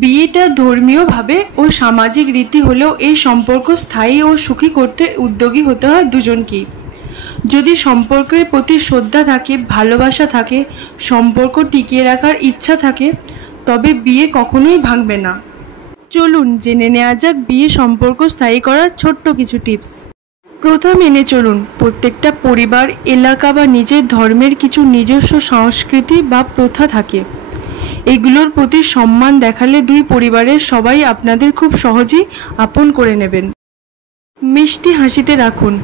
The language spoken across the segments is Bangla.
বিয়েটা ধর্মীয়ভাবে ও সামাজিক রীতি হলেও এই সম্পর্ক স্থায়ী ও সুখী করতে উদ্যোগী হতে হয় দুজনকেই। যদি সম্পর্কের প্রতি শ্রদ্ধা থাকে, ভালোবাসা থাকে, সম্পর্ক টিকিয়ে রাখার ইচ্ছা থাকে, তবে বিয়ে কখনোই ভাঙবে না। চলুন জেনে নেওয়া যাক বিয়ে সম্পর্ক স্থায়ী করার ছোট্ট কিছু টিপস। প্রথম মেনে চলুন, প্রত্যেকটা পরিবার, এলাকা বা নিজের ধর্মের কিছু নিজস্ব সংস্কৃতি বা প্রথা থাকে। এগুলোর প্রতি সম্মান দেখালে দুই পরিবারের সবাই আপনাদের খুব সহজেই আপন করে নেবেন। মিষ্টি হাসিতে রাখুন।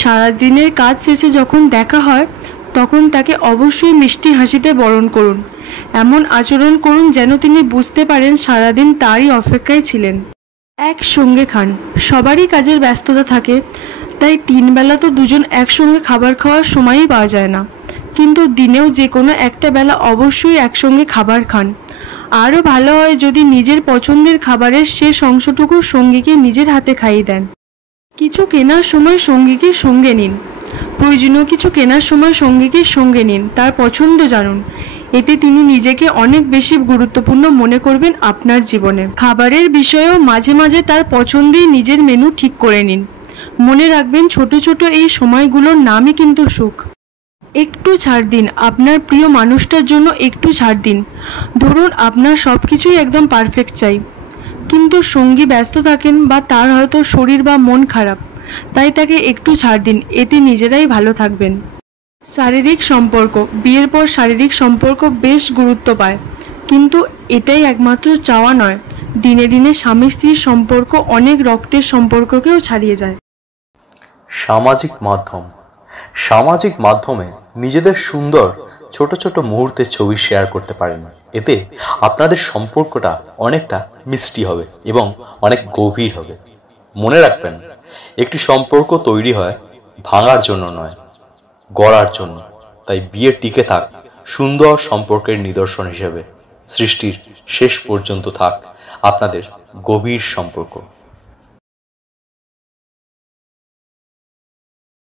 সারাদিনের কাজ শেষে যখন দেখা হয় তখন তাকে অবশ্যই মিষ্টি হাসিতে বরণ করুন। এমন আচরণ করুন যেন তিনি বুঝতে পারেন সারাদিন তারই অপেক্ষায় ছিলেন। একসঙ্গে খান। সবারই কাজের ব্যস্ততা থাকে, তাই 3 বেলা তো দুজন একসঙ্গে খাবার খাওয়ার সময়ই পাওয়া যায় না, কিন্তু দিনেও যে কোনো একটা বেলা অবশ্যই একসঙ্গে খাবার খান। আরও ভালো হয় যদি নিজের পছন্দের খাবারের শেষ অংশটুকু সঙ্গীকে নিজের হাতে খাইয়ে দেন। কিছু কেনার সময় সঙ্গীকে সঙ্গে নিন। প্রয়োজনীয় কিছু কেনার সময় সঙ্গীকে সঙ্গে নিন, তার পছন্দ জানুন। এতে তিনি নিজেকে অনেক বেশি গুরুত্বপূর্ণ মনে করবেন আপনার জীবনে। খাবারের বিষয়েও মাঝে মাঝে তার পছন্দেই নিজের মেনু ঠিক করে নিন। মনে রাখবেন, ছোট ছোট এই সময়গুলোর নামই কিন্তু সুখ। একটু ছাড় দিন। আপনার প্রিয় মানুষটার জন্য একটু ছাড় দিন। ধরুন আপনার সব কিছুই একদম পারফেক্ট চাই, কিন্তু সঙ্গী ব্যস্ত থাকেন বা তার হয়তো শরীর বা মন খারাপ, তাই তাকে একটু ছাড় দিন। এতে নিজেরাই ভালো থাকবেন। শারীরিক সম্পর্ক। বিয়ের পর শারীরিক সম্পর্ক বেশ গুরুত্ব পায়, কিন্তু এটাই একমাত্র চাওয়া নয়। দিনে দিনে স্বামী স্ত্রীর সম্পর্ক অনেক রক্তের সম্পর্ককেও ছাড়িয়ে যায়। সামাজিক মাধ্যম। সামাজিক মাধ্যমে নিজেদের সুন্দর ছোট ছোট মুহূর্তের ছবি শেয়ার করতে পারেন। এতে আপনাদের সম্পর্কটা অনেকটা মিষ্টি হবে এবং অনেক গভীর হবে। মনে রাখবেন, একটি সম্পর্ক তৈরি হয় ভাঙার জন্য নয়, গড়ার জন্য। তাই বিয়ে টিকে থাক সুন্দর সম্পর্কের নিদর্শন হিসেবে। সৃষ্টির শেষ পর্যন্ত থাক আপনাদের গভীর সম্পর্ক।